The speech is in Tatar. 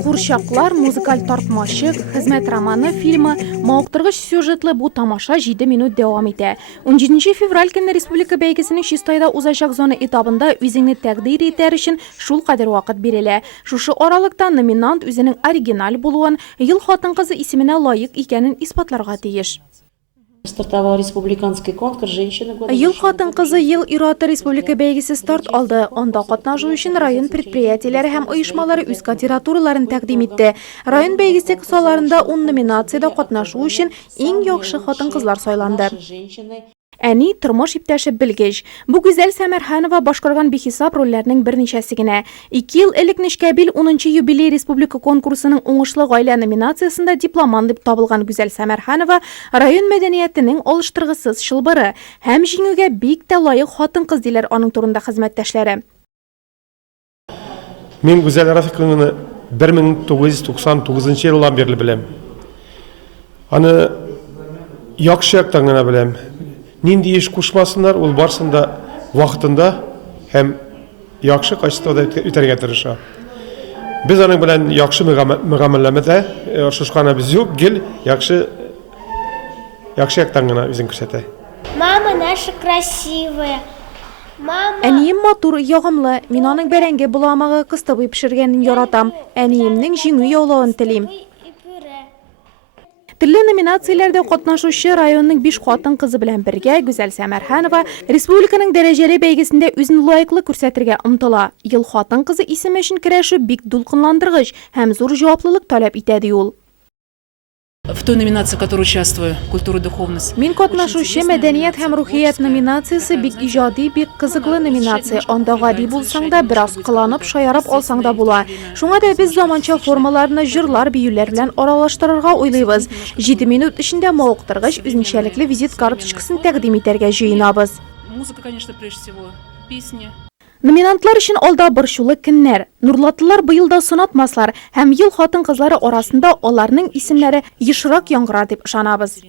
Курчаклар, музыкаль тартмачык, хезмәт романы фильмы, мавыктыргыч сюжетлы бу тамаша 7 минут дәвам итә. 17 февраль көнне республика бәйгесенең Чистайда узачак зона этабында үзеңне тәкъдир итәр өчен шул кадәр вакыт бирелә. Шушы аралыкта номинант үзенең оригиналь булуын, ел хатын-кызы исеменә лаек икәнен испатларга тиеш. Стартовал республиканский конкурс «Женщины года». Ел хатын-кызы ел ираты республика бәйгесе старт алды. Анда катнашу өчен район предприятиеләре һәм оешмалары үз кандидатураларын тәкъдим итте. Район бәйгесе кысаларында 10 номинациядә катнашу өчен иң яхшы хатын-кызлар сайланды. Әни тормыш иптәше Белгеч. Бу Гүзәл Сәмәрханова башкарган бихисап рольләрнең берничәсе генә. 2 ел элек Нечкәбил 10-нчы юбилей республика конкурсының уңышлы гаилә номинациясында дипломан дип табылган Гүзәл Сәмәрханова район мәдәниятенең алыштыргысыз шылбыры һәм җиңүгә бик тә лаек хатын-кыз диләр аның турында хезмәттәшләре. Мен Гүзәл Рафикованы 1999 елдан бирле беләм. Аны яхшы яктан гына беләм. Нинди еш кушмасыннар, ул барсында вакытында һәм яхшы качествода үтәргә тырыша. Без аның белән яхшы мөгамәләмәдә шушканы без юк, гел яхшы яктан гына үзен күрсәтә. Мама наша красивая. Мама. Әнием матур, ягымлы. Мин аның бәрәңге буламагы кыстыбый пешергәнен яратам. Әниемнең җиңү яулавын телим. Төрле номинацияләрдә катнашучы районның 5 хатын-кызы белән бергә Гүзәл Сәмәрханова республиканың дәрәҗәле бәйгесендә үзен лаеклы күрсәтергә омтыла. Ел хатын-кызы исеме өчен көрәшү бик дулкынландыргыч һәм зур җаваплылык таләп итә ди ул. В той номинации, в которой участвую, культура и духовность. Мин катнашучы мәдәният һәм рухият номинациясе бик иҗади, бик кызыклы номинация. Анда гади булсаң да, бераз кыланып, шаярып алсаң да була. Шуңа да без заманча формаларны җырлар, биюләр белән аралаштырырга уйлыйбыз. 7 минут эчендә мавыктыргыч үзенчәлекле визит карточкасын тәкъдим итәргә җыенабыз. Музыка, конечно, прежде всего, песни. Номинантлар өчен алда борчулы көннәр. Нурлатлылар быел да сынатмаслар һәм ел хатын-кызлары арасында аларның исемнәре ешрак яңгырар дип ышанабыз.